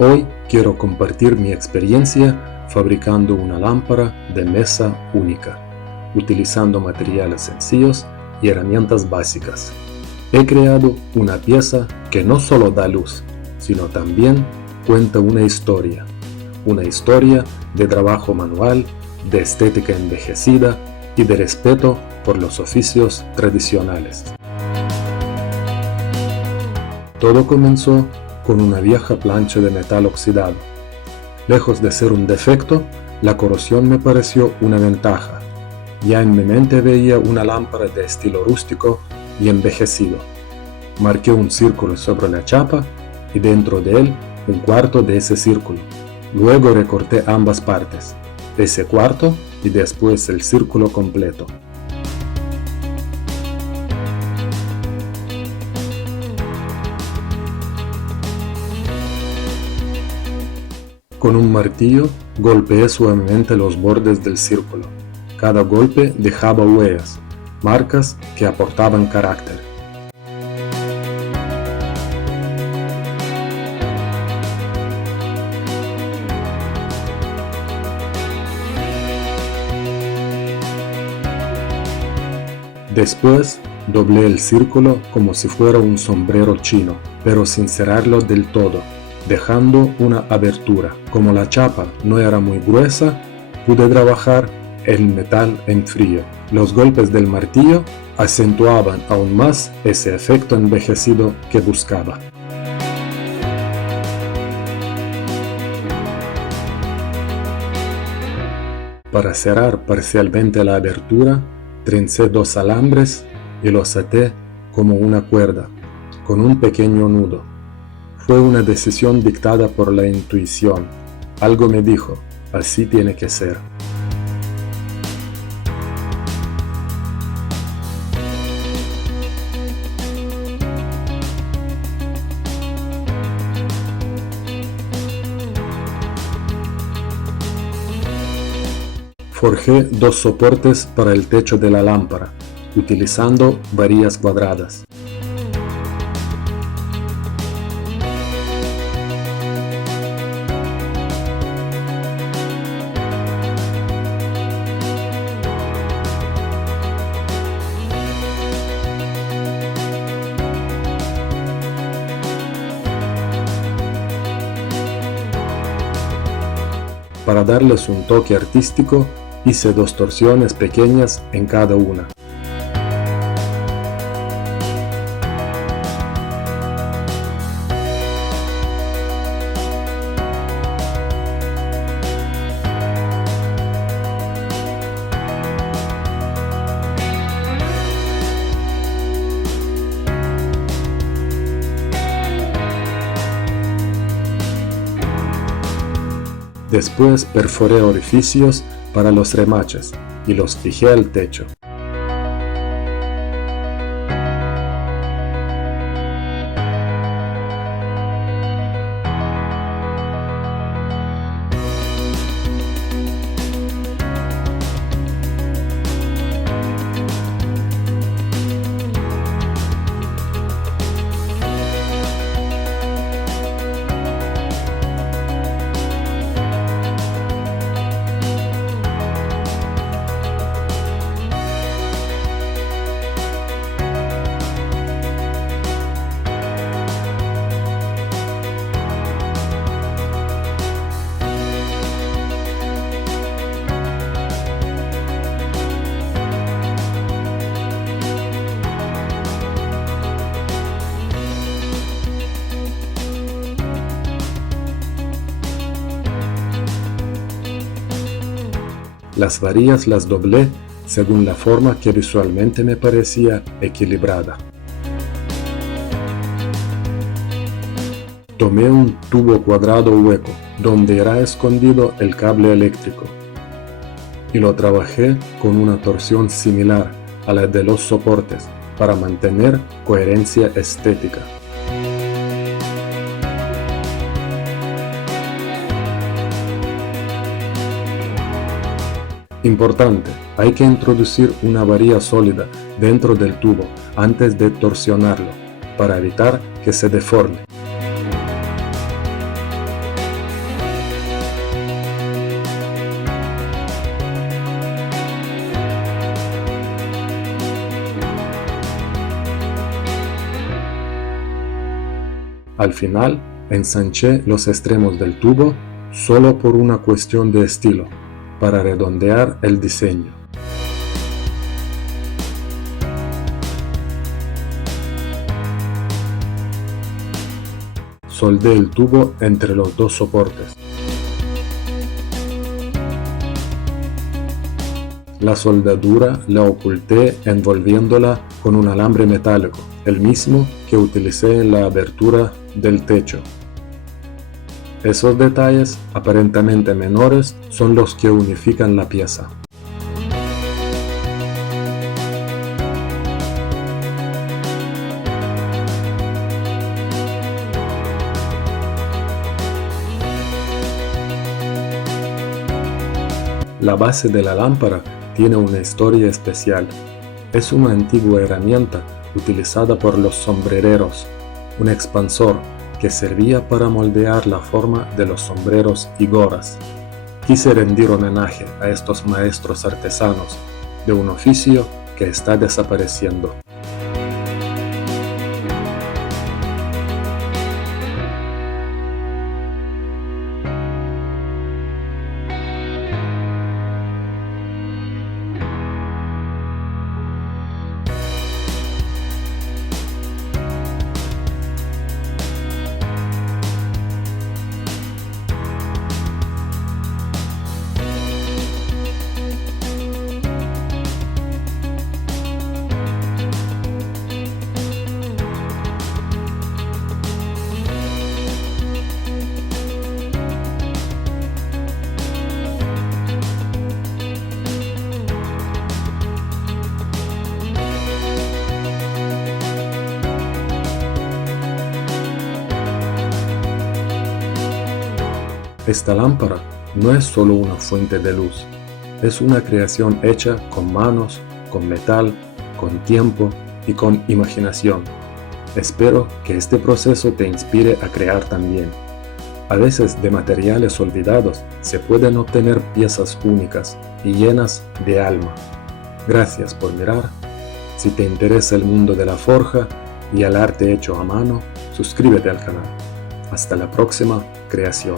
Hoy quiero compartir mi experiencia fabricando una lámpara de mesa única, utilizando materiales sencillos y herramientas básicas. He creado una pieza que no solo da luz, sino también cuenta una historia de trabajo manual, de estética envejecida y de respeto por los oficios tradicionales. Todo comenzó con una vieja plancha de metal oxidado. Lejos de ser un defecto, la corrosión me pareció una ventaja. Ya en mi mente veía una lámpara de estilo rústico y envejecido. Marqué un círculo sobre la chapa y dentro de él un cuarto de ese círculo. Luego recorté ambas partes, ese cuarto y después el círculo completo. Con un martillo golpeé suavemente los bordes del círculo. Cada golpe dejaba huellas, marcas que aportaban carácter. Después doblé el círculo como si fuera un sombrero chino, pero sin cerrarlo del todo, dejando una abertura. Como la chapa no era muy gruesa, pude trabajar el metal en frío. Los golpes del martillo acentuaban aún más ese efecto envejecido que buscaba. Para cerrar parcialmente la abertura, trencé 2 alambres y los até como una cuerda, con un pequeño nudo. Fue una decisión dictada por la intuición. Algo me dijo, así tiene que ser. Forjé 2 soportes para el techo de la lámpara, utilizando varillas cuadradas. Para darles un toque artístico, hice 2 torsiones pequeñas en cada una. Después perforé orificios para los remaches y los fijé al techo. Las varillas las doblé según la forma que visualmente me parecía equilibrada. Tomé un tubo cuadrado hueco donde irá escondido el cable eléctrico y lo trabajé con una torsión similar a la de los soportes para mantener coherencia estética. Importante, hay que introducir una varilla sólida dentro del tubo antes de torsionarlo, para evitar que se deforme. Al final, ensanché los extremos del tubo solo por una cuestión de estilo, para redondear el diseño. Soldé el tubo entre los dos soportes. La soldadura la oculté envolviéndola con un alambre metálico, el mismo que utilicé en la abertura del techo. Esos detalles, aparentemente menores, son los que unifican la pieza. La base de la lámpara tiene una historia especial. Es una antigua herramienta utilizada por los sombrereros, un expansor que servía para moldear la forma de los sombreros y gorras. Quise rendir homenaje a estos maestros artesanos de un oficio que está desapareciendo. Esta lámpara no es solo una fuente de luz, es una creación hecha con manos, con metal, con tiempo y con imaginación. Espero que este proceso te inspire a crear también. A veces de materiales olvidados se pueden obtener piezas únicas y llenas de alma. Gracias por mirar. Si te interesa el mundo de la forja y el arte hecho a mano, suscríbete al canal. Hasta la próxima creación.